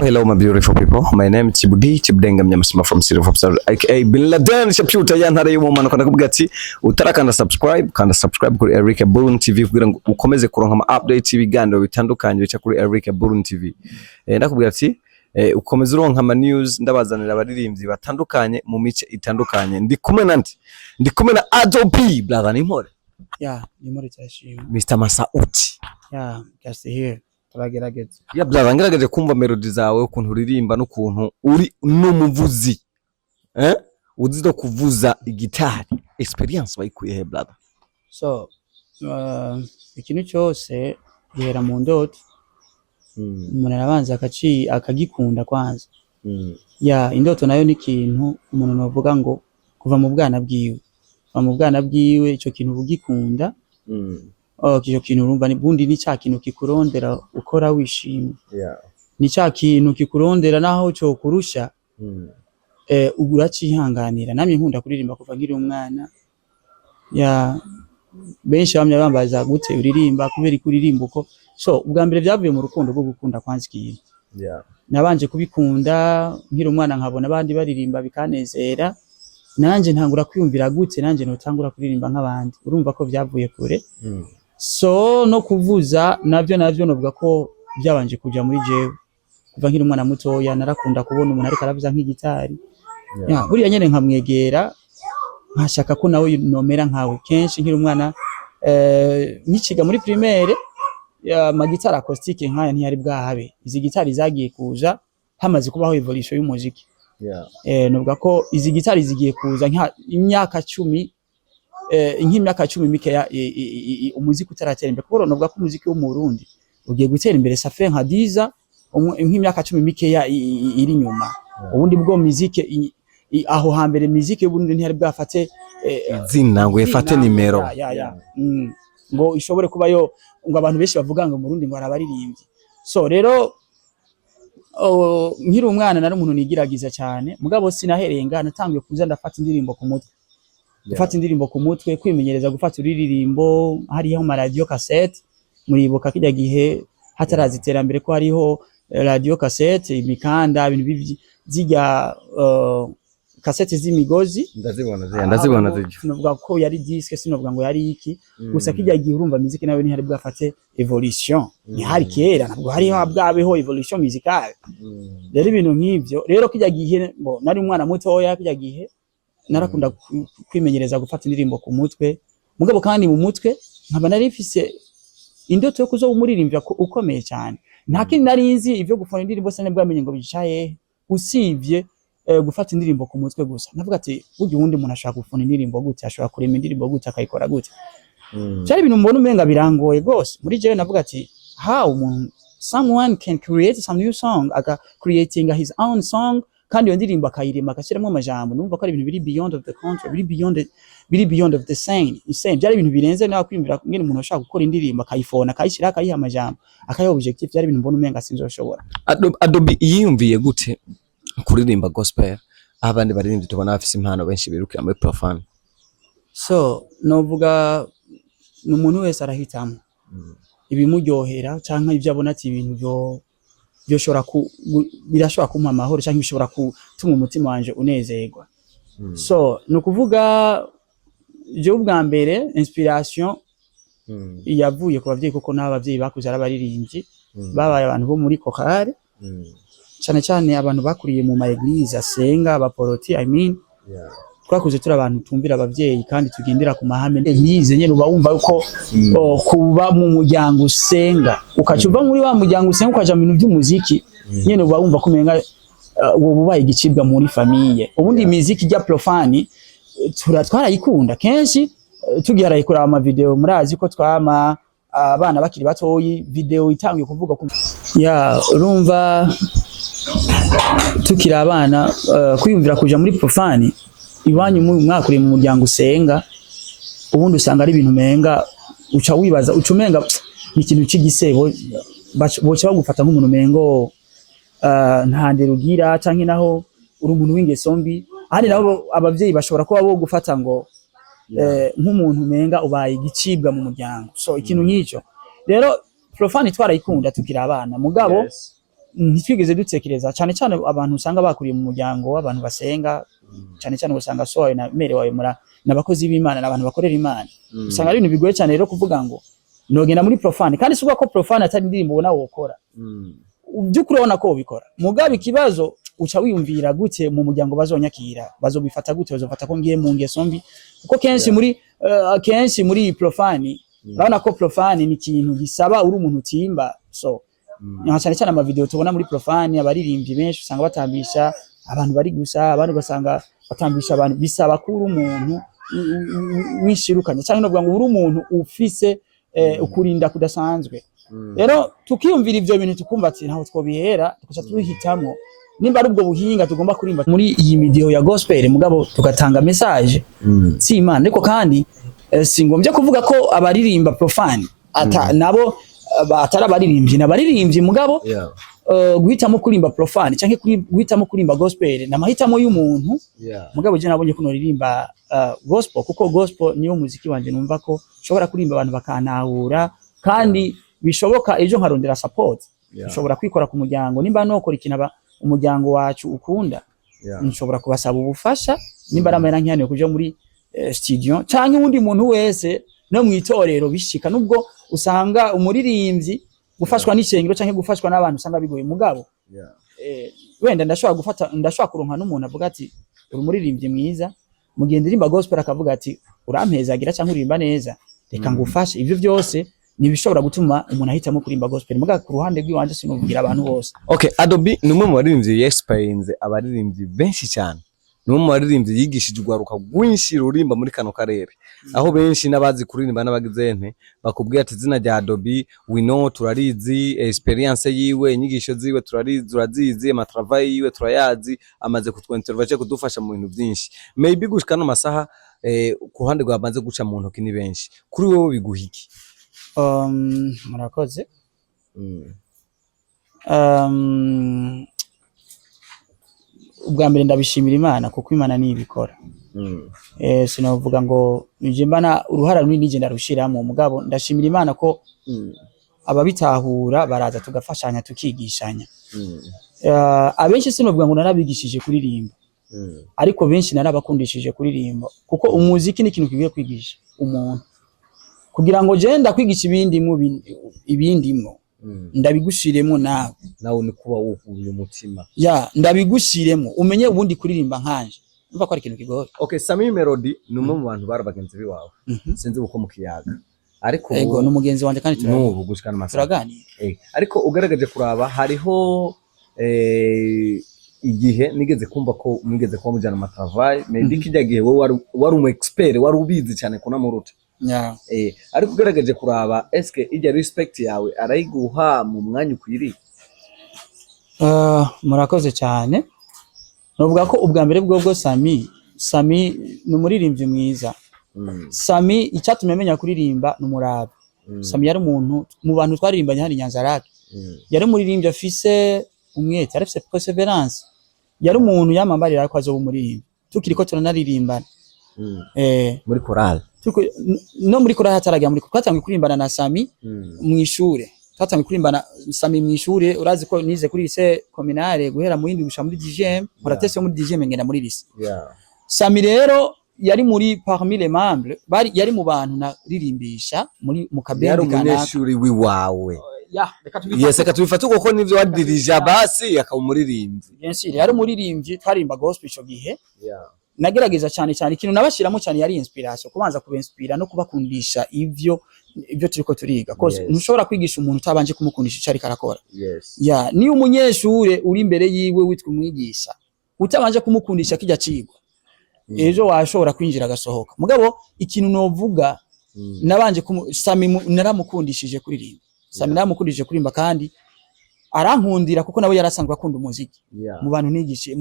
Hello my beautiful people, my name is Chibudi Chibdenga Mnyamasima from City of Observer aka Bin Laden Shapshuta yantare y'umumano kana kuvuga ati utarakanda subscribe kuri Eric Burun TV kugira ngo ukomeze kuronka ama update y'ibigando bitandukanye bica kuri Eric Burun TV. Ndakubwira ati ukomeze uronka ama news ndabazanira abaririmbyi batandukanye mu mice itandukanye. Ndi kumwe na Adobe brother Nimore. Yeah, Nimore cyashimwe. Mr. Masauti. Yeah, just here. Turagerageza. Ya brother ngerageje kumva melody zawe ukuntu uririmba n'ukuntu uri n'umuvuzi. Uzi no kuvuza igitari. Experience bayikuye he brother? So, ikintu cyose gihera mu ndoto. Umuntu arabanza akagikunda kwanza. Ya indoto nayo ni ikintu umuntu novuga ngo kuva mu bwana bwiwe. Mu bwana bwiwe ico kintu ugikunda. Kijo kintu urumva ni bundi ni cya kintu kikurondera ukora wishimye. Ni cya kintu kikurondera naho cyo kurusha. Ugura cihanganira. Namye nkunda kuririmba kuva nkiri umwana. Ya benshi bamye bambaza gute uririmba kubera ikuririmba uko. So ubwa mbere byavuye mu rukundo rwo gukunda kwanza ikintu. Nabanje kubikunda nkiri umwana nkabona abandi baririmba bikanezera. Nanje ntangura kwiyumvira gute nanje notangura kuririmba nk'abandi. Urumva ko byavuye kure. So no kuvuza navyo novuga ko byabanje kuja muri jewe. Kuva nkiri umwana mutoya narakunda kubona umuntu ariko aravuza nk'igitari. Ya buriya nyene nkamwegera nkashaka ko nawe nomera nkawe. Kenshi nkiri umwana nkikiga muri primaire ya magitara acoustique nkaya ntiyari bwahabe. Izi gitari zagiye kuza hamaze kubaho evolution y'umuziki. Nuvuga ko izi gitari zigiye kuza imyaka 10 nk'imyaka 10 mikeya umuziki utaratera imbere kuko nuvuga ko umuziki wo mu Burundi ugiye gutera imbere safe nka diza nk'imyaka 10 mikeya iri nyuma. Ubundi bwo muziki aho hambere muziki y'Uburundi ntiyari bwafate izina ngo yafate nimero ngo ishobore kuba yo ngo abantu benshi bavuga ngo mu Burundi ngo arabaririmbyi. So rero nkiri umwana nari umuntu nigiragiza cyane mugabo sinaherenga natangiye kuza ndafata indirimbo ku mutwe. Gufata indirimbo ku mutwe kwimenyereza gufata uririmbo hariho ama radio cassette muribuka kijya gihe hatarazi iterambere ko hariho radio cassette imikanda ibintu zijya cassette z'imigozi ndazibona sinovuga ko yari disque sinovuga ngo yari iki gusa kijya gihe urumva muziki nawe ntihari bwafate evolution ni hari kera nabwo hariho bwabeho evolution musicale. Rero ibintu nk'ivyo rero kijya gihe nari umwana mutoya kijya gihe narakunda kwimenyereza gufata indirimbo ku mutwe mugabo kandi mu mutwe nkaba nari mfise indoto yo kuzo umuririmbya ukomeye cyane. Nta kindi nari nzi ivyo gufana indirimbo se nebwamenye ngo bicaye usivye gufata indirimbo ku mutwe gusa. Navuga ati burya ubundi umuntu ashaka gufana indirimbo gute ashobora kurema indirimbo gute akayikora gute. Cyari ibintu mbona umenga birangoye gose muri jewe. Navuga ati how someone can create some new song creating his own song kandi iyo ndirimbo akayirema akashiramo amajambo. Numva ko ari ibintu biri beyond of the control biri beyond of the same byari ibintu birenze naho kwimvira ngene umuntu ashaka gukora indirimbo akayifona akayishira akayiha amajambo akayo objective. Byari ibintu mbona umenga sinzoshobora. Adobe yiyumviye gute kuririmba gospel abandi baririmbyi tubona bafise impano benshi birukira muri profane. So novuga n'umuntu wese arahitamo ibimuryohera canke ivyo abona ati ibintu byoshobora birashobora kumpa amahoro canke bishobora gutuma umutima wanje unezerwa. So nukuvuga je ubwa mbere inspiration yavuye ku bavyeyi kuko n'abavyeyi bakuze arabaririmbyi babaye abantu bo muri kokare cyane cyane abantu bakuriye mu ma eglise asenga abaporoti twakuze turi abantu tumvira abavyeyi kandi tugendera ku mahame yize nyene uba wumva uko kuba mu muryango usenga ukacuva muri wa muryango usenga ukaja mu bintu by'umuziki nyene uba wumva kumenga ububaye igicibwa muri famille. Ubundi imiziki ya profani twarayikunda kenshi tugiharaye kuraba ama video murazi ko twama abana bakiri batoyi video itangiye kuvuga urumva tukira abana kwiyumvira kuja muri profani iwanyu mwakuriye mu muryango usenga ubundi usanga ari ibintu menga uca wibaza ucumenga ni ikintu cy'igisebo boca bagufata nk'umuntu mengo ntande rugira canke naho uri umuntu w'ingeso mbi ari nabo abavyeyi bashobora kuba bo gufata ngo nk'umuntu menga ubaye igicibwa mu muryango. So ikintu nk'icyo rero profani twarayikunda tukira abana mugabo ntitwigeze dutekereza cyane cyane abantu usanga bakuriye mu muryango abantu basenga cyane cyane usanga so wawe na mere wawe n'abakozi b'Imana n'abantu bakorera Imana usanga ari ibintu bigoye cyane rero kuvuga ngo nogenda muri profani kandi suba ko profani atari indirimbo ubona wokora by'ukuri ubona ko ubikora mugabo ikibazo uca wiyumvira gute mu muryango bazonyakira bazobifata gute bazofata ko ngiye mu ngeso mbi kuko kenshi muri profani urabona ko profani ni ikintu gisaba uri umuntu utimba. So cyane cyane ama video tubona muri profani abaririmbyi benshi usanga batambisha abantu bari gusa abandi basanga batambisha abantu bisaba ko uri umuntu wishirukanye cyangwa no kuvuga ngo uri umuntu ufise ukurinda kudasanzwe. Rero tukiyumvira ivyo bintu tukumva ati ntaho twobihera tukaca tuhitamwo nimba ari ubwo buhinga tugomba kurimba muri iyi video ya gospel mugabo tugatanga message si Imana ariko kandi singombye kuvuga ko abaririmba profani nabo batara baririmbyi mugabo guhitamo kurimba profani canke guhitamo kurimba gospel namahitamo y'umuntu mugabo je nabonye kuno ririmba gospel kuko gospel niyo muziki wanje numva ko shobora kurimba abantu bakanahura kandi bishoboka ejo nkarondera support nshobora kwikora ku muryango nimba nokora ikinaba umuryango wacu ukunda nshobora kubasaba ubufasha nimba aramera nk'yane kuja muri studio canke undi muntu wese no mwitorero bishika nubwo usanga umuririmbyi gufashwa n'icengero canke gufashwa n'abantu usanga bigoye mugabo wenda ndashobora kuronka n'umuntu avuga ati uri umuririmbyi mwiza mugende rimba gospel akavuga ati urampezagira canke uririmba neza reka ngufashe ivyo byose nibishobora gutuma umuntu ahitamo kurimba gospel muga ku ruhande rw'iwanje sinuvugira abantu bose. Okay, Adobe numwe mu baririmbyi experience abaririmbyi benshi cyane numwe mu baririmbyi yigishije ugwaruka gwinshi rurimba muri kano karere aho benshi nabazi kuririmba n'abagizente bakubwiye ati zina rya Adobe we know turarizi experience yiwe inyigisho ziwe turazizi amatravail yiwe turayazi amaze kutwentervaje kudufasha mu bintu byinshi maybe gushika no masaha ku ruhande rwabanze guca mu ntoki ni benshi kuri wowe biguhiki. Murakoze. Ubwa mbere ndabishimira Imana kuko Imana ni ibikora. Sinavuga ngo nje mbana uruhara runini nije ndarushiramo mugabo ndashimira Imana ko ababitahura baraza tugafashanya tukigishanya. Abenshi sinavuga ngo narabigishije kuririmba. Ariko benshi narabakundishije kuririmba kuko umuziki ni ikintu kigiye kwigisha umuntu kugira ngo je ndakwigisha ibindimo ndabigushiremo nawe ni kuba wuvuye umutima ndabigushiremo umenye ubundi kuririmba nkanje umva ko ari ikintu kigoye. Okay, Sami Melody ni umwe mu bantu barabagenzi biwawe sinzi uko mukiyaga ariko ego n'umugenzi wanje kandi n'ubu gushikana amasaha turaganira ariko ugaragaje kuraba hariho igihe nigeze kumva ko mwigeze kuba mujana amatravail maybe kijya gihe wowe wari umu expert wari ubizi cyane kuna muruta ariko ugaragaje kuraba eske ijya respect yawe arayiguha mu mwanya ukwiriye. Murakoze cyane novuga ko ubwa mbere bwo Sami ni umuririmbyi mwiza. Sami icyatumye menya kuririmba n'umuraba. Sami yari umuntu mu bantu twaririmbanye hari Nyanzarake yari umuririmbyi afise umwete arafise perseverance yari umuntu yamambarira ko azoba umuririmbyi tukiriko turanaririmbana muri chorale no muri chorale hataragira muri twatangiye kurimbana na Sami mu ishure twatangiye kurimbana Sami mu ishure urazi ko nize kuri lycée communale guhera mu yindi gusha muri 10e muratese muri 10e ngenda muri lycée Sami rero yari muri parmi les membres yari mu bantu naririmbisha muri mu kabendi kana yari umunyeshuri wiwawe reka tubifate uko nivyo wadirija basi akamuririmbyi bien sûr yari umuririmbyi twarimba gospel ico gihe nagerageza cyane ikintu nabashiramo cyane yari inspiration kubanza kubenspira no kubakundisha ivyo turiko turiga cause ntushobora kwigisha umuntu utabanje kumukundisha icari karakora ni umunyeshure uri imbere yiwe witwa umwigisha utabanje kumukundisha kijya cigwa ejo washobora kwinjira gasohoka mugabo ikintu novuga nabanje Sami naramukundishije kuririmba Sami naramukundishije kurimba kandi arankundira kuko nawe yarasanzwe akunda umuziki mu bantu nigishe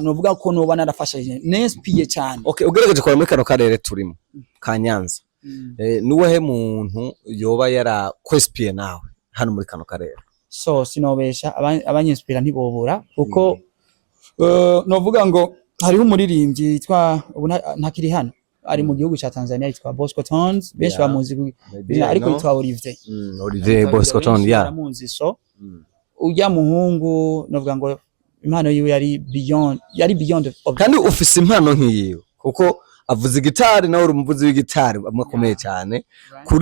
novuga ko noba narafashije n'inspire cyane ugerageje kwa muri kano karere turimo ka Nyanza nuwe muntu yoba yara kwespire nawe hano muri kano karere so sinobesha abanyispira ntibobura kuko novuga ngo hariho umuririmbyi yitwa ntakiri hano ari mu gihugu cya Tanzania yitwa Bosco Tones benshi bamuzi ariko yitwa Olivier Bosco Tones bamuzi so ujya muhungu novuga ngo impano yiwe yari beyond kandi ufise impano nk'iyiwe kuko avuze gitari nawe uri umuvuzi w'igitari akomeye cyane kuri